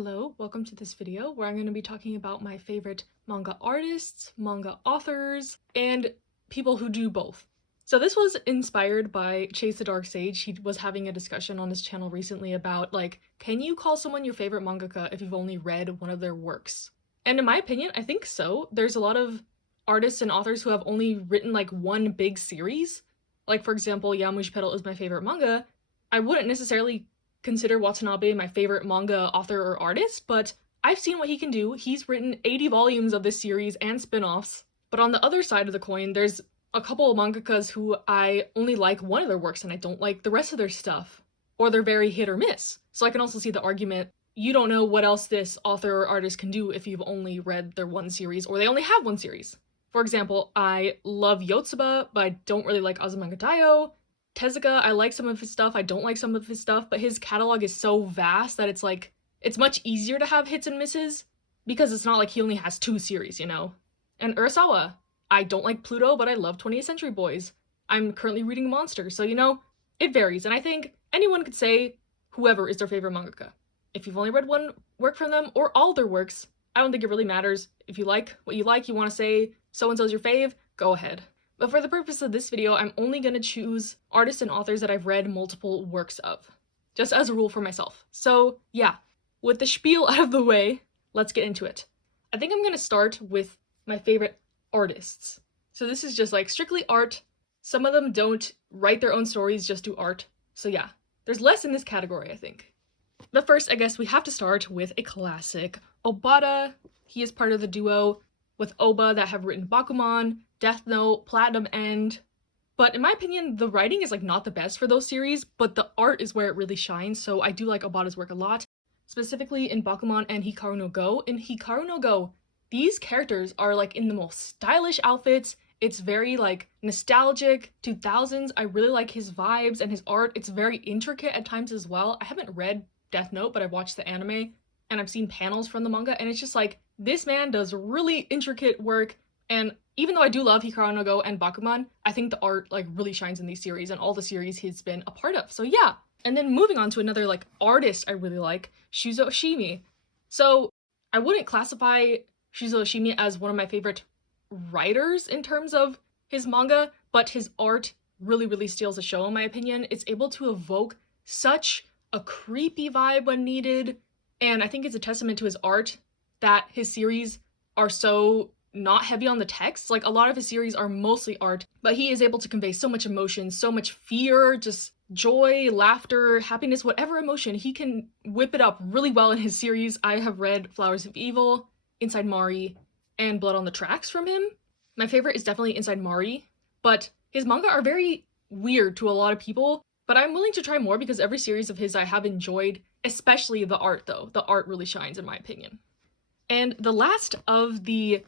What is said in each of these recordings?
Hello, welcome to this video where I'm going to be talking about my favorite manga artists, manga authors, and people who do both. So this was inspired by Chase the Dark Sage. He was having a discussion on his channel recently about, can you call someone your favorite mangaka if you've only read one of their works? And in my opinion, I think so. There's a lot of artists and authors who have only written, one big series. Like, for example, Yamuji Pedal is my favorite manga. I wouldn't necessarily consider Watanabe my favorite manga author or artist, but I've seen what he can do. He's written 80 volumes of this series and spin-offs. But on the other side of the coin, there's a couple of mangakas who I only like one of their works and I don't like the rest of their stuff. Or they're very hit or miss. So I can also see the argument, you don't know what else this author or artist can do if you've only read their one series or they only have one series. For example, I love Yotsuba, but I don't really like Azumanga Daioh. Tezuka, I like some of his stuff, I don't like some of his stuff, but his catalog is so vast that it's much easier to have hits and misses, because it's not like he only has two series, you know? And Urasawa, I don't like Pluto, but I love 20th Century Boys. I'm currently reading Monster, so it varies, and I think anyone could say whoever is their favorite mangaka. If you've only read one work from them, or all their works, I don't think it really matters. If you like what you like, you want to say so-and-so's your fave, go ahead. But for the purpose of this video, I'm only going to choose artists and authors that I've read multiple works of, just as a rule for myself. So yeah, with the spiel out of the way, let's get into it. I think I'm going to start with my favorite artists. So this is just strictly art. Some of them don't write their own stories, just do art. So yeah, there's less in this category, I think. But first, I guess we have to start with a classic, Obata. He is part of the duo with Oba that have written Bakuman, Death Note, Platinum End. But in my opinion, the writing is not the best for those series, but the art is where it really shines, so I do like Obata's work a lot. Specifically in Bakuman and Hikaru no Go. In Hikaru no Go, these characters are in the most stylish outfits. It's very nostalgic, 2000s. I really like his vibes and his art. It's very intricate at times as well. I haven't read Death Note, but I've watched the anime and I've seen panels from the manga, and it's just this man does really intricate work. And even though I do love Hikaru no Go and Bakuman, I think the art really shines in these series and all the series he's been a part of. So yeah. And then moving on to another artist I really like, Shuzo Oshimi. So I wouldn't classify Shuzo Oshimi as one of my favorite writers in terms of his manga, but his art really steals the show in my opinion. It's able to evoke such a creepy vibe when needed, and I think it's a testament to his art that his series are so not heavy on the text. A lot of his series are mostly art, but he is able to convey so much emotion, so much fear, just joy, laughter, happiness, whatever emotion. He can whip it up really well in his series. I have read Flowers of Evil, Inside Mari, and Blood on the Tracks from him. My favorite is definitely Inside Mari, but his manga are very weird to a lot of people, but I'm willing to try more because every series of his I have enjoyed, especially the art though. The art really shines in my opinion. And the last of the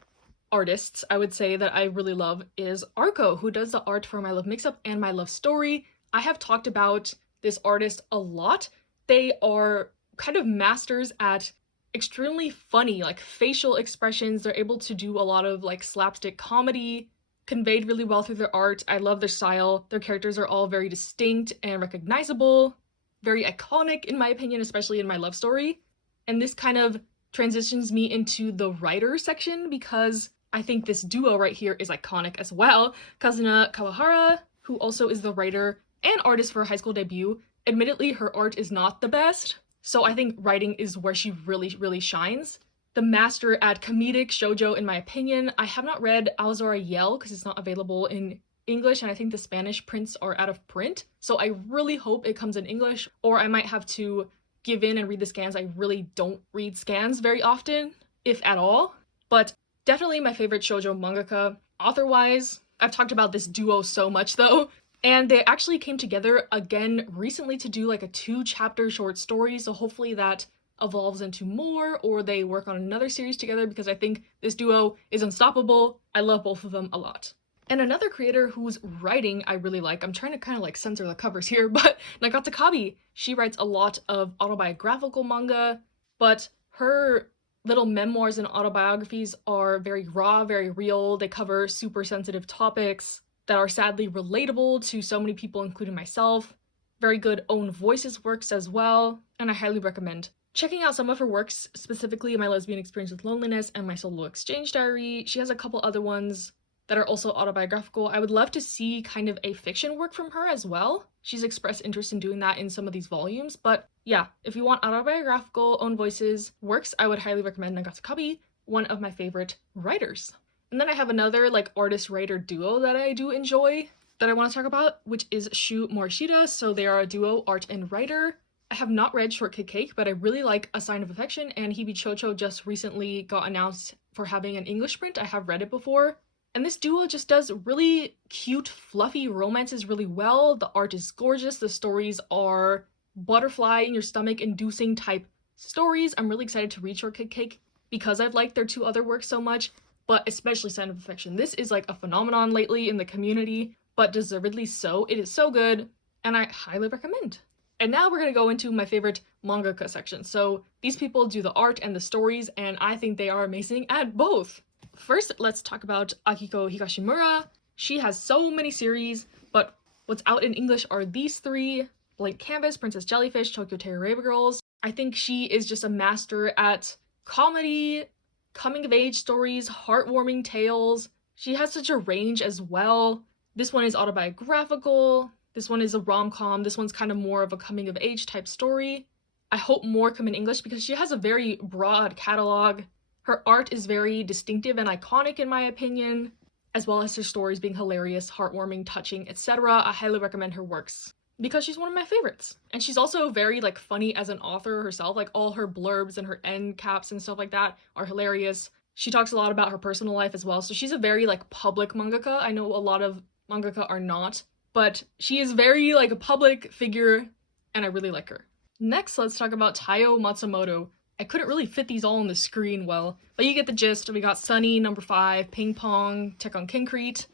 artists I would say that I really love is Arco, who does the art for My Love Mix-Up and My Love Story. I have talked about this artist a lot. They are kind of masters at extremely funny, facial expressions. They're able to do a lot of slapstick comedy, conveyed really well through their art. I love their style. Their characters are all very distinct and recognizable, very iconic in my opinion, especially in My Love Story. And this kind of transitions me into the writer section because I think this duo right here is iconic as well. Kazuna Kawahara, who also is the writer and artist for High School Debut. Admittedly, her art is not the best, so I think writing is where she really shines. The master at comedic shoujo in my opinion. I have not read Aozora Yell because it's not available in English, and I think the Spanish prints are out of print, so I really hope it comes in English, or I might have to give in and read the scans. I really don't read scans very often, if at all, but definitely my favorite shoujo mangaka. Author-wise, I've talked about this duo so much though, and they actually came together again recently to do a 2-chapter short story, so hopefully that evolves into more, or they work on another series together because I think this duo is unstoppable. I love both of them a lot. And another creator whose writing I really like, I'm trying to kind of censor the covers here, but Nagata Kabi. She writes a lot of autobiographical manga, but her little memoirs and autobiographies are very raw, very real. They cover super sensitive topics that are sadly relatable to so many people, including myself. Very good own voices works as well, and I highly recommend Checking out some of her works, specifically My Lesbian Experience with Loneliness and My Solo Exchange Diary. She has a couple other ones that are also autobiographical. I would love to see kind of a fiction work from her as well. She's expressed interest in doing that in some of these volumes, but yeah, if you want autobiographical own voices works, I would highly recommend Nagatsukabi, one of my favorite writers. And then I have another like artist-writer duo that I do enjoy that I want to talk about, which is Shu Morishita. So they are a duo, art and writer. I have not read Shortcake Cake, but I really like A Sign of Affection, and Hibi Chocho just recently got announced for having an English print. I have read it before. And this duo just does really cute, fluffy romances really well. The art is gorgeous. The stories are butterfly in your stomach inducing type stories. I'm really excited to read Shortcake Cake because I've liked their two other works so much, but especially Sign of Affection. This is like a phenomenon lately in the community, but deservedly so. It is so good, and I highly recommend. And now we're gonna go into my favorite mangaka section. So these people do the art and the stories, and I think they are amazing at both. First, let's talk about Akiko Higashimura. She has so many series, but what's out in English are these three: Blank Canvas, Princess Jellyfish, Tokyo Terror Girls. I think she is just a master at comedy, coming of age stories, heartwarming tales. She has such a range as well. This one is autobiographical. This one is a rom-com. This one's kind of more of a coming of age type story. I hope more come in English because she has a very broad catalog. Her art is very distinctive and iconic in my opinion, as well as her stories being hilarious, heartwarming, touching, etc. I highly recommend her works because she's one of my favorites. And she's also very like funny as an author herself. Like all her blurbs and her end caps and stuff like that are hilarious. She talks a lot about her personal life as well. So she's a very like public mangaka. I know a lot of mangaka are not, but she is very like a public figure and I really like her. Next, let's talk about Taiyo Matsumoto. I couldn't really fit these all on the screen well, but you get the gist. We got Sunny, Number 5, Ping Pong, Tech on Concrete,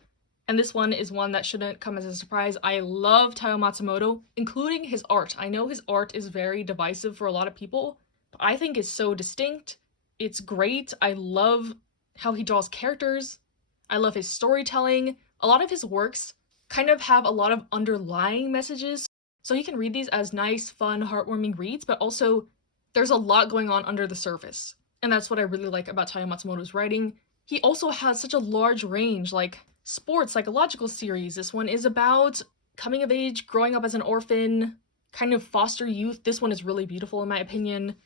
and this one is one that shouldn't come as a surprise. I love Taiyo Matsumoto, including his art. I know his art is very divisive for a lot of people, but I think it's so distinct. It's great. I love how he draws characters. I love his storytelling. A lot of his works kind of have a lot of underlying messages, so you can read these as nice, fun, heartwarming reads, but also there's a lot going on under the surface. And that's what I really like about Taiyo Matsumoto's writing. He also has such a large range, like sports, psychological series. This one is about coming of age, growing up as an orphan, kind of foster youth. This one is really beautiful in my opinion.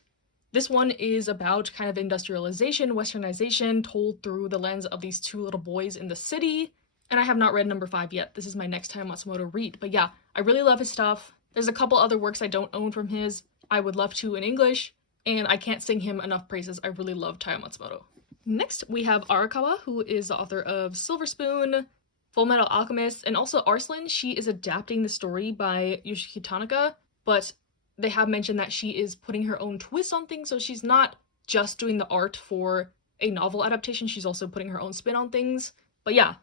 This one is about kind of industrialization, westernization, told through the lens of these two little boys in the city. And I have not read Number 5 yet. This is my next Taiyo Matsumoto read. But yeah, I really love his stuff. There's a couple other works I don't own from his. I would love to in English, and I can't sing him enough praises. I really love Taiyo Matsumoto. Next, we have Arakawa, who is the author of Silver Spoon, Full Metal Alchemist, and also Arslan. She is adapting the story by Yoshiki Tanaka, but they have mentioned that she is putting her own twist on things, so she's not just doing the art for a novel adaptation, she's also putting her own spin on things. But yeah,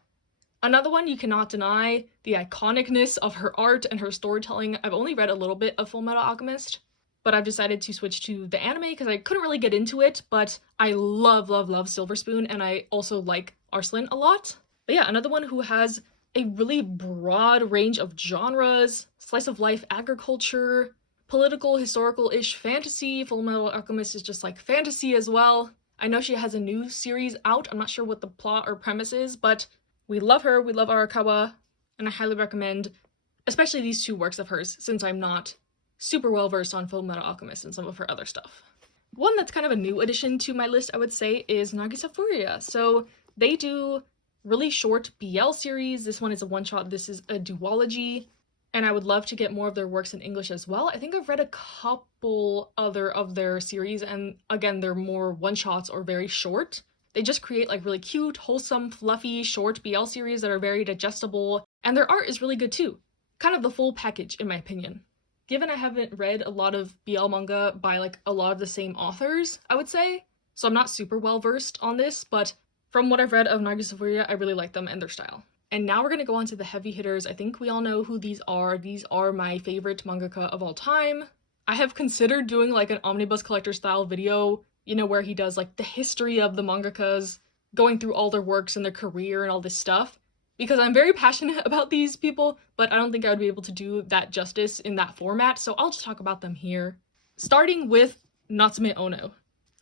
another one you cannot deny the iconicness of her art and her storytelling. I've only read a little bit of Full Metal Alchemist, but I've decided to switch to the anime because I couldn't really get into it, but I love, love, love Silver Spoon, and I also like Arslan a lot. But yeah, another one who has a really broad range of genres, slice of life agriculture, political, historical-ish fantasy. Full Metal Alchemist is just like fantasy as well. I know she has a new series out. I'm not sure what the plot or premise is, but we love her, we love Arakawa, and I highly recommend especially these two works of hers, since I'm not super well versed on Full Metal Alchemist and some of her other stuff. One that's kind of a new addition to my list, I would say, is Nagisa Furuya. So they do really short BL series. This one is a one-shot, this is a duology, and I would love to get more of their works in English as well. I think I've read a couple other of their series, and again, they're more one-shots or very short. They just create like really cute, wholesome, fluffy, short BL series that are very digestible, and their art is really good too. Kind of the full package, in my opinion. Given I haven't read a lot of BL manga by like a lot of the same authors, I would say, so I'm not super well versed on this, but from what I've read of Nagisa Furuya, I really like them and their style. And now we're gonna go on to the heavy hitters. I think we all know who these are. These are my favorite mangaka of all time. I have considered doing like an omnibus collector style video, you know, where he does like the history of the mangakas, going through all their works and their career and all this stuff, because I'm very passionate about these people, but I don't think I would be able to do that justice in that format, so I'll just talk about them here. Starting with Natsume Ono.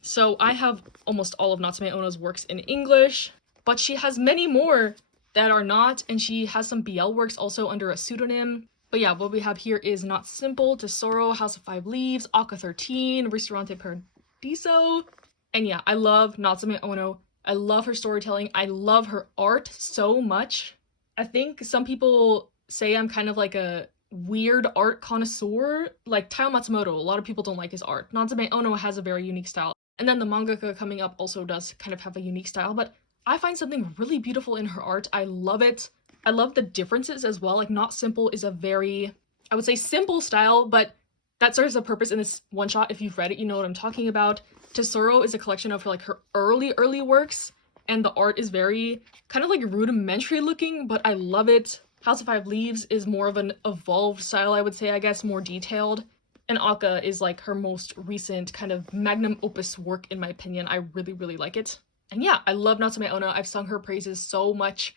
So I have almost all of Natsume Ono's works in English, but she has many more that are not, and she has some BL works also under a pseudonym. But yeah, what we have here is Not Simple, Tesoro, House of Five Leaves, Aka 13, Ristorante Paradiso. And yeah, I love Natsume Ono. I love her storytelling. I love her art so much. I think some people say I'm kind of like a weird art connoisseur. Like Tao Matsumoto, a lot of people don't like his art. Natsume Ono has a very unique style. And then the mangaka coming up also does kind of have a unique style, but I find something really beautiful in her art. I love it. I love the differences as well. Like Not Simple is a very, I would say simple style, but that serves a purpose in this one shot. If you've read it, you know what I'm talking about. Tesoro is a collection of her early works, and the art is very kind of like rudimentary looking, but I love it. House of Five Leaves is more of an evolved style, I would say, I guess, more detailed. And Aka is like her most recent kind of magnum opus work, in my opinion. I really, really like it. And yeah, I love Natsume Ono. I've sung her praises so much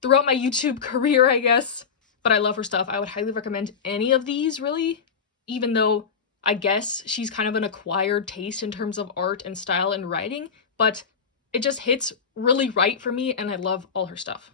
throughout my YouTube career, I guess. But I love her stuff. I would highly recommend any of these, really. Even though I guess she's kind of an acquired taste in terms of art and style and writing. But it just hits really right for me, and I love all her stuff.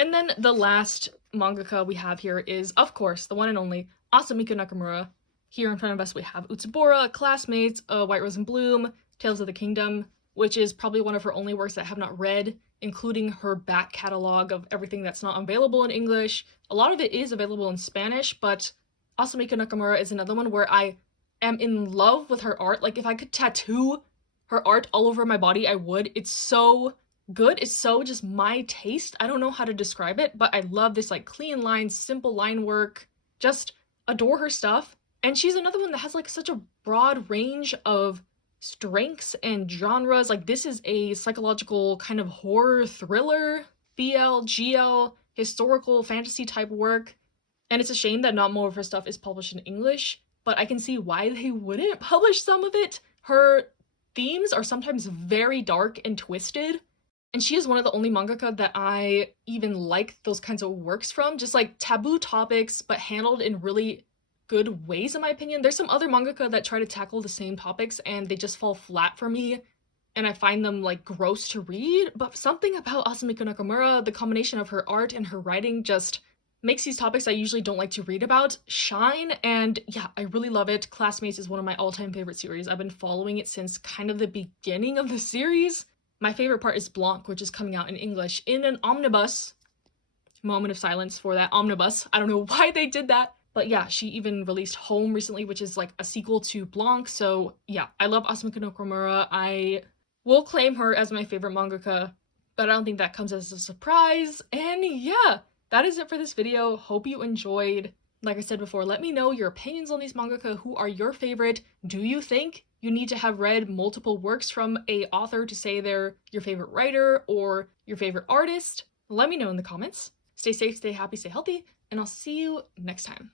And then the last mangaka we have here is, of course, the one and only Asumiko Nakamura. Here in front of us we have Utsubora, Classmates, White Rose and Bloom, Tales of the Kingdom, which is probably one of her only works that I have not read, including her back catalog of everything that's not available in English. A lot of it is available in Spanish, but Asumiko Nakamura is another one where I am in love with her art. Like, if I could tattoo her art all over my body, I would. It's so good. It's so just my taste. I don't know how to describe it, but I love this like clean lines, simple line work. Just adore her stuff. And she's another one that has like such a broad range of strengths and genres. Like, this is a psychological kind of horror thriller, BL, GL, historical fantasy type work. And it's a shame that not more of her stuff is published in English, but I can see why they wouldn't publish some of it. Her themes are sometimes very dark and twisted, and she is one of the only mangaka that I even like those kinds of works from. Just like taboo topics, but handled in really good ways, in my opinion. There's some other mangaka that try to tackle the same topics and they just fall flat for me, and I find them like gross to read. But something about Asumiko Nakamura, the combination of her art and her writing, just makes these topics I usually don't like to read about shine. And yeah, I really love it. Classmates is one of my all-time favorite series. I've been following it since kind of the beginning of the series. My favorite part is Blanc, which is coming out in English in an omnibus. Moment of silence for that omnibus. I don't know why they did that. But yeah, she even released Home recently, which is like a sequel to Blanc. So yeah, I love Asumiko Nakamura. I will claim her as my favorite mangaka, but I don't think that comes as a surprise. And yeah, that is it for this video. Hope you enjoyed. Like I said before, let me know your opinions on these mangaka. Who are your favorite? Do you think you need to have read multiple works from a author to say they're your favorite writer or your favorite artist? Let me know in the comments. Stay safe, stay happy, stay healthy, and I'll see you next time.